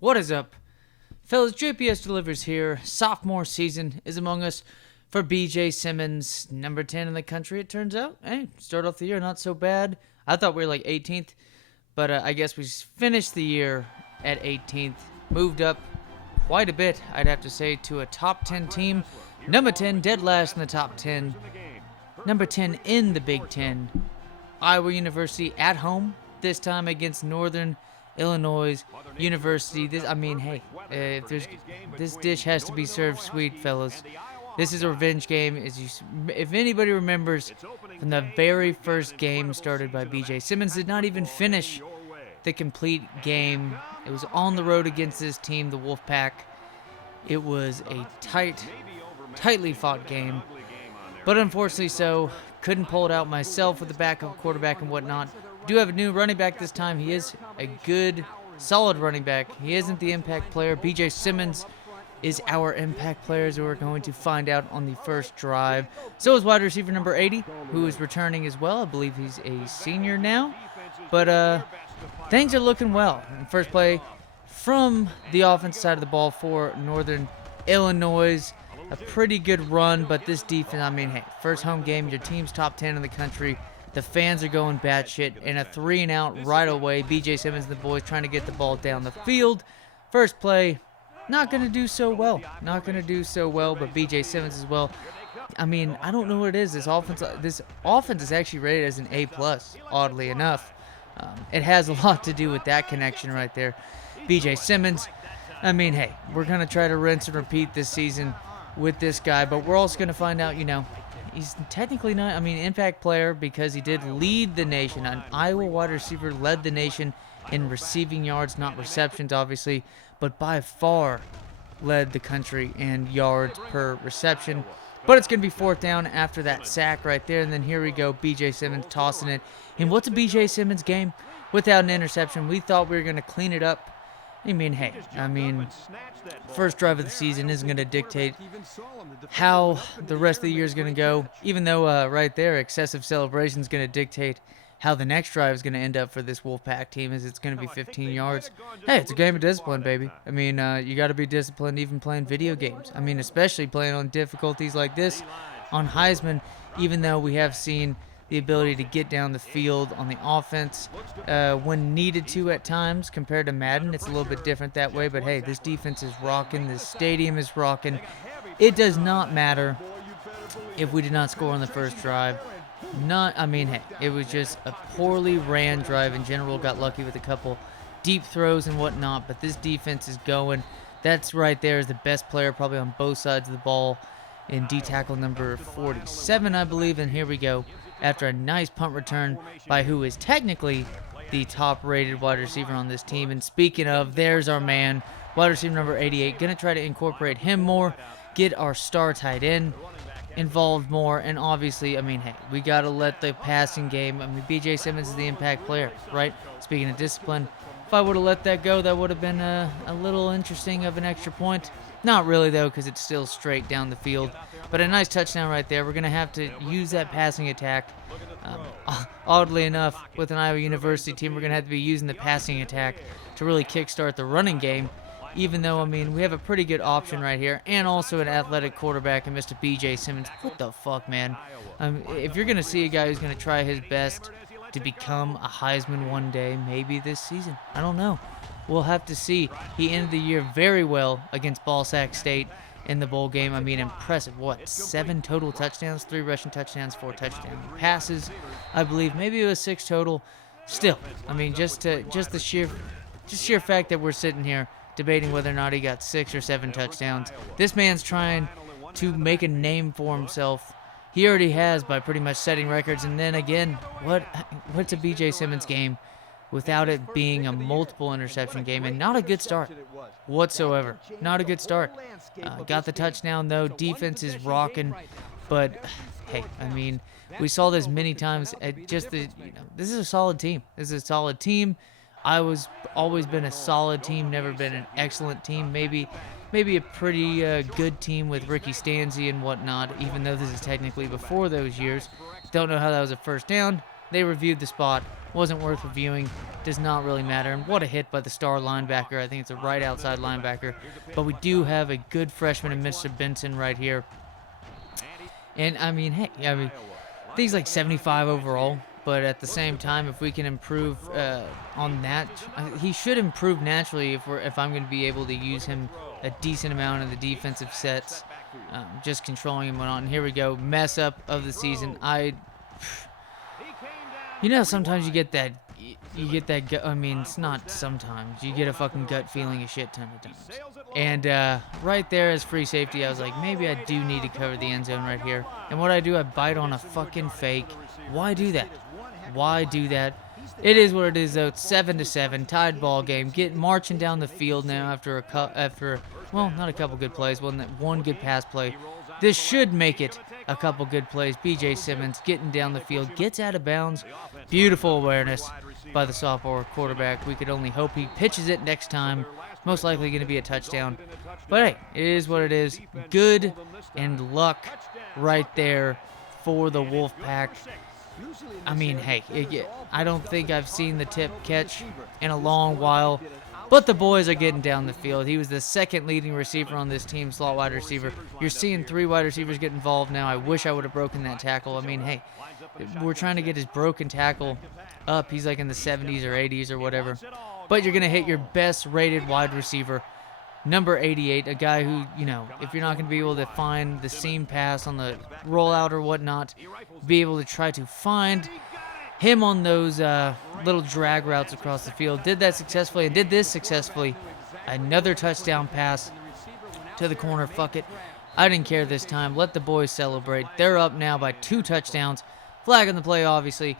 What is up? Fellas, JPS delivers here. Sophomore season is among us for BJ Simmons, number 10 in the country, it turns out. Hey, start off the year not so bad. I thought we were like 18th, but I guess we finished the year at 18th. Moved up quite a bit, I'd have to say, to a top 10 team. Number 10, dead last in the top 10. Number 10 in the Big Ten. Iowa University at home, this time against Northern Illinois University. This dish has to be served sweet, fellas. This is a revenge game. If anybody remembers, from the very first game started by BJ Simmons, did not even finish the complete game. It was on the road against this team, the Wolfpack. It was a tightly fought game, but unfortunately so. Couldn't pull it out myself with the backup quarterback and whatnot. Do have a new running back this time. He is a good, solid running back. He isn't the impact player. BJ Simmons is our impact player, as we're going to find out on the first drive. So is wide receiver number 80, who is returning as well. I believe he's a senior now. But things are looking well. First play from the offense side of the ball for Northern Illinois. A pretty good run, but this defense, hey, first home game, your team's top 10 in the country. The fans are going batshit, and a 3-and-out right away. BJ Simmons and the boys trying to get the ball down the field. First play, not going to do so well. Not going to do so well, but BJ Simmons as well. I don't know what it is. This offense is actually rated as an A+, oddly enough. It has a lot to do with that connection right there. BJ Simmons, hey, we're going to try to rinse and repeat this season with this guy, but we're also going to find out, he's technically not, impact player because he did lead the nation. An Iowa wide receiver led the nation in receiving yards, not receptions, obviously, but by far led the country in yards per reception. But it's going to be fourth down after that sack right there, and then here we go, BJ Simmons tossing it. And what's a BJ Simmons game without an interception? We thought we were going to clean it up. First drive of the season isn't going to dictate how the rest of the year is going to go, even though right there, excessive celebration is going to dictate how the next drive is going to end up for this Wolfpack team, as it's going to be 15 yards. Hey, it's a game of discipline, baby. You got to be disciplined even playing video games. Especially playing on difficulties like this on Heisman, even though we have seen the ability to get down the field on the offense when needed to at times. Compared to Madden, it's a little bit different that way, but hey, this defense is rocking. This stadium is rocking. It does not matter if we did not score on the first drive. Hey, it was just a poorly ran drive in general. Got lucky with a couple deep throws and whatnot, but this defense is going. That's right there is the best player probably on both sides of the ball in D tackle number 47, I believe, and here we go. After a nice punt return by who is technically the top-rated wide receiver on this team. And speaking of, there's our man, wide receiver number 88. Going to try to incorporate him more, get our star tight end involved more. And obviously, hey, we got to let the passing game. BJ Simmons is the impact player, right? Speaking of discipline, if I would have let that go, that would have been a little interesting of an extra point. Not really, though, because it's still straight down the field. But a nice touchdown right there. We're going to have to use that passing attack. Oddly enough, with an Iowa University team, we're going to have to be using the passing attack to really kickstart the running game. Even though, we have a pretty good option right here. And also an athletic quarterback in Mr. BJ Simmons. What the fuck, man? If you're going to see a guy who's going to try his best to become a Heisman one day, maybe this season. I don't know. We'll have to see. He ended the year very well against Ball Sack State in the bowl game. Impressive. 7 total touchdowns, 3 rushing touchdowns, 4 touchdown passes, I believe. Maybe it was 6 total. Still, just the sheer fact that we're sitting here debating whether or not he got 6 or 7 touchdowns. This man's trying to make a name for himself. He already has by pretty much setting records. And then again, what's a BJ Simmons game without it being a multiple interception game? And not a good start whatsoever. Not a good start. Got the touchdown, though. Defense is rocking. But, hey, we saw this many times. This is a solid team. This is a solid team. I was always been a solid team, never been an excellent team. Maybe a pretty good team with Ricky Stanzi and whatnot, even though this is technically before those years. Don't know how that was a first down. They reviewed the spot. Wasn't worth reviewing. Does not really matter. And what a hit by the star linebacker. I think it's a right outside linebacker. But we do have a good freshman in Mr. Benson right here. And, I mean, hey, I think he's like 75 overall. But at the same time, if we can improve on that, he should improve naturally if I'm going to be able to use him a decent amount in the defensive sets. Just controlling him on. And here we go. Mess up of the season. You know, sometimes you get that gut. I mean, it's not sometimes. You get a fucking gut feeling a shit ton of times. And right there as free safety, I was like, maybe I do need to cover the end zone right here. And what I do, I bite on a fucking fake. Why do that? Why do that? It is what it is, though. It's 7-7, tied ball game. Marching down the field now after well, not a couple good plays, one good pass play. This should make it a couple good plays. B.J. Simmons getting down the field, gets out of bounds. Beautiful awareness by the sophomore quarterback. We could only hope he pitches it next time. Most likely going to be a touchdown. But hey, it is what it is. Good and luck right there for the Wolfpack. I mean, hey, I don't think I've seen the tip catch in a long while. But the boys are getting down the field. He was the second leading receiver on this team, slot wide receiver. You're seeing 3 wide receivers get involved now. I wish I would have broken that tackle. I mean, hey, we're trying to get his broken tackle up. He's like in the 70s or 80s or whatever. But you're going to hit your best rated wide receiver, number 88, a guy who, you know, if you're not going to be able to find the seam pass on the rollout or whatnot, be able to try to find him on those little drag routes across the field. Did that successfully and did this successfully. Another touchdown pass to the corner. Fuck it. I didn't care this time. Let the boys celebrate. They're up now by 2 touchdowns. Flag on the play, obviously.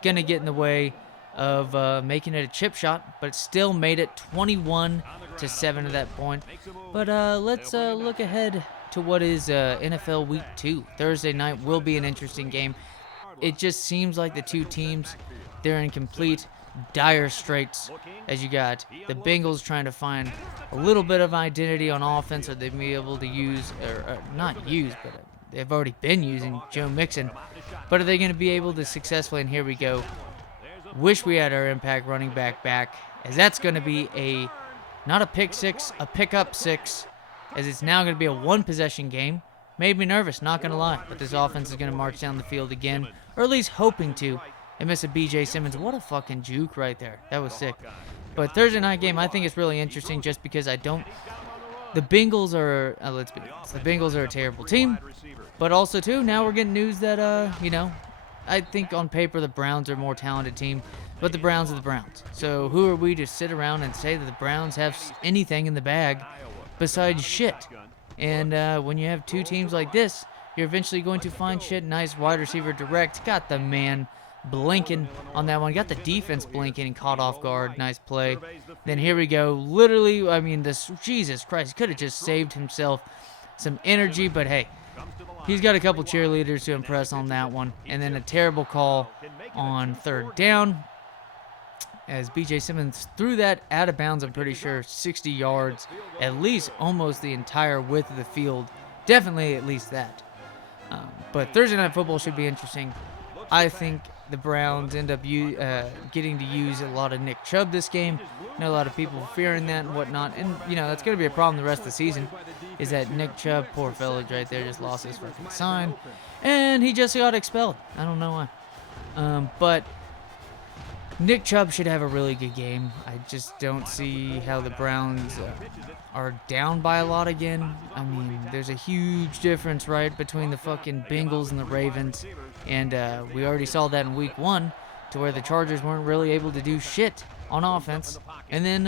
Going to get in the way of making it a chip shot, but it still made it 21-7 at that point. But let's look ahead to what is NFL Week 2. Thursday night will be an interesting game. It just seems like the two teams, they're in complete dire straits, as you got the Bengals trying to find a little bit of identity on offense that they'd be able to use, or not use, but they've already been using Joe Mixon. But are they going to be able to successfully, and here we go, wish we had our impact running back, as that's going to be not a pick six, a pick-up six, as it's now going to be a one-possession game. Made me nervous, not going to lie, but this offense is going to march down the field again, or at least hoping to. They miss a B.J. Simmons. What a fucking juke right there. That was sick. But Thursday night game, I think it's really interesting just because the Bengals are, let's be honest, the Bengals are a terrible team. But also, too, now we're getting news that, I think on paper the Browns are a more talented team, but the Browns are the Browns. So who are we to sit around and say that the Browns have anything in the bag besides shit? And when you have two teams like this, you're eventually going to find shit. Nice wide receiver direct. Got the man blinking on that one. Got the defense blinking and caught off guard. Nice play. Then here we go. Literally, I mean, Jesus Christ, could have just saved himself some energy. But hey, he's got a couple cheerleaders to impress on that one. And then a terrible call on third down, as B.J. Simmons threw that out of bounds, I'm pretty sure, 60 yards, at least almost the entire width of the field. Definitely at least that. But Thursday Night Football should be interesting. I think the Browns end up getting to use a lot of Nick Chubb this game. I know a lot of people fearing that and whatnot. And, that's going to be a problem the rest of the season, is that Nick Chubb, poor fellow right there, just lost his fucking sign. And he just got expelled. I don't know why. But Nick Chubb should have a really good game. I just don't see how the Browns are down by a lot again. I mean, there's a huge difference, right, between the fucking Bengals and the Ravens. And we already saw that in week 1, to where the Chargers weren't really able to do shit on offense. And then,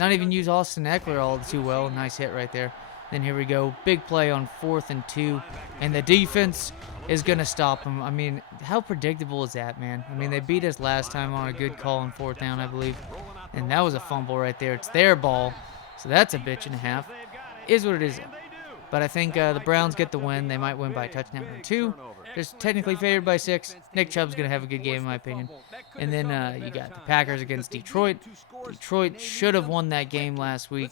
not even use Austin Eckler all too well. Nice hit right there. Then here we go. Big play on 4th and 2. And the defense is going to stop him. I mean, how predictable is that, man? I mean, they beat us last time on a good call on 4th down, I believe. And that was a fumble right there. It's their ball. So that's a bitch and a half. Is what it is. But I think the Browns get the win. They might win by a touchdown or 2. Just technically favored by 6. Nick Chubb's going to have a good game, in my opinion. And then you got the Packers against Detroit. Detroit should have won that game last week.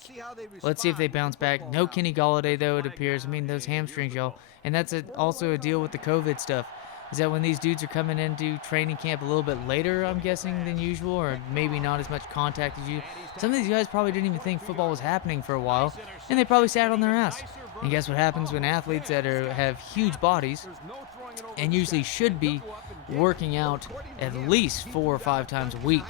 Let's see if they bounce back. No Kenny Golladay, though, it appears. I mean, those hamstrings, y'all. And that's also a deal with the COVID stuff. Is that when these dudes are coming into training camp a little bit later, I'm guessing, than usual, or maybe not as much contact as you. Some of these guys probably didn't even think football was happening for a while, and they probably sat on their ass. And guess what happens when athletes that have huge bodies and usually should be working out at least 4 or 5 times a week?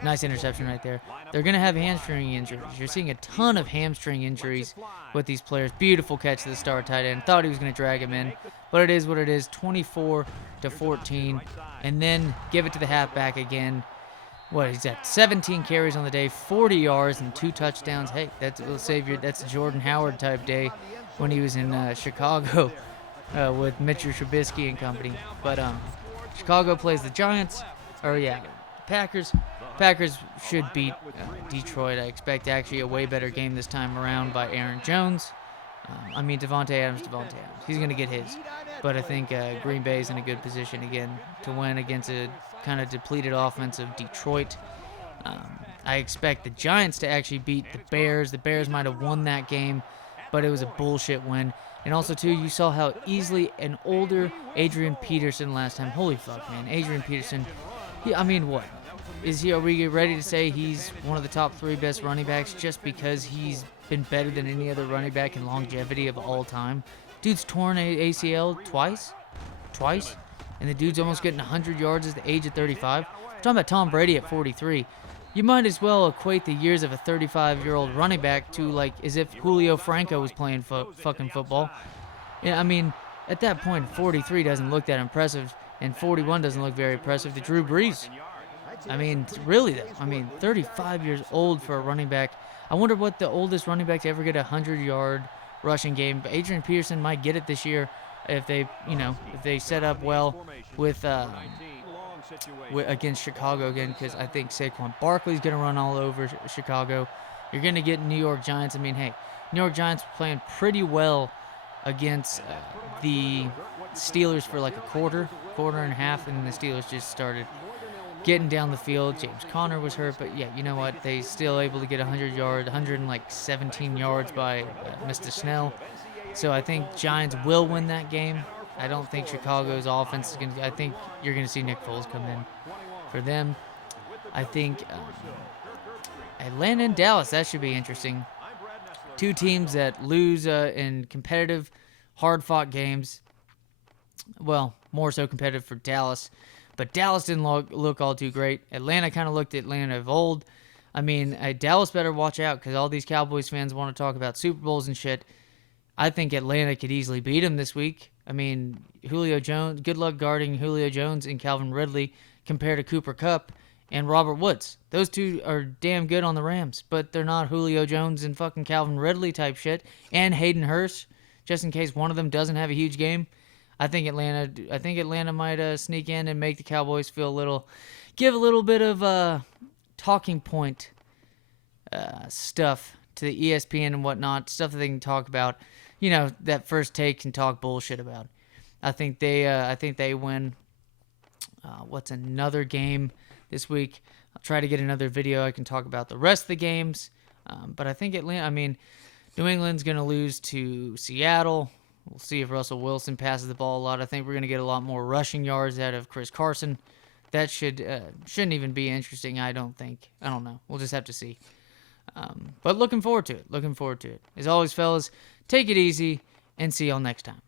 Nice interception right there. They're going to have hamstring injuries. You're seeing a ton of hamstring injuries with these players. Beautiful catch to the star tight end. Thought he was going to drag him in, but it is what it is. 24-14, and then give it to the halfback again. What, he's at 17 carries on the day, 40 yards and 2 touchdowns. Hey, that's a Jordan Howard type day when he was in Chicago with Mitchell Trubisky and company. But Chicago plays the Giants, Packers. Packers should beat Detroit. I expect actually a way better game this time around by Aaron Jones. Devontae Adams. He's going to get his. But I think Green Bay's in a good position again to win against a kind of depleted offense of Detroit. I expect the Giants to actually beat the Bears. The Bears might have won that game, but it was a bullshit win. And also, too, you saw how easily an older Adrian Peterson last time. Holy fuck, man. Adrian Peterson, what? Are we ready to say he's one of the top 3 best running backs just because he's been better than any other running back in longevity of all time? Dude's torn ACL twice, and the dude's almost getting 100 yards at the age of 35. We're talking about Tom Brady at 43. You might as well equate the years of a 35-year-old running back to as if Julio Franco was playing fucking football. Yeah, at that point, 43 doesn't look that impressive, and 41 doesn't look very impressive to Drew Brees. Really though. 35 years old for a running back. I wonder what the oldest running back to ever get a 100-yard rushing game. But Adrian Peterson might get it this year if they set up well with against Chicago again, because I think Saquon Barkley's going to run all over Chicago. You're going to get New York Giants. New York Giants were playing pretty well against the Steelers for like a quarter and a half, and then the Steelers just started getting down the field. James Conner was hurt, but yeah, you know what? They still able to get 117 yards by Mr. Snell. So I think Giants will win that game. I don't think Chicago's offense is going to. I think you're going to see Nick Foles come in for them. I think Atlanta and Dallas, that should be interesting. 2 teams that lose in competitive, hard-fought games. Well, more so competitive for Dallas. But Dallas didn't look all too great. Atlanta kind of looked Atlanta of old. Dallas better watch out because all these Cowboys fans want to talk about Super Bowls and shit. I think Atlanta could easily beat them this week. Julio Jones, good luck guarding Julio Jones and Calvin Ridley compared to Cooper Kupp and Robert Woods. Those 2 are damn good on the Rams, but they're not Julio Jones and fucking Calvin Ridley type shit. And Hayden Hurst, just in case one of them doesn't have a huge game. I think Atlanta might sneak in and make the Cowboys feel give a little bit of talking point stuff to the ESPN and whatnot, stuff that they can talk about. That First Take can talk bullshit about. I think they win. What's another game this week? I'll try to get another video. I can talk about the rest of the games. But I think New England's going to lose to Seattle. We'll see if Russell Wilson passes the ball a lot. I think we're going to get a lot more rushing yards out of Chris Carson. That shouldn't even be interesting, I don't think. I don't know. We'll just have to see. But looking forward to it. As always, fellas, take it easy and see y'all next time.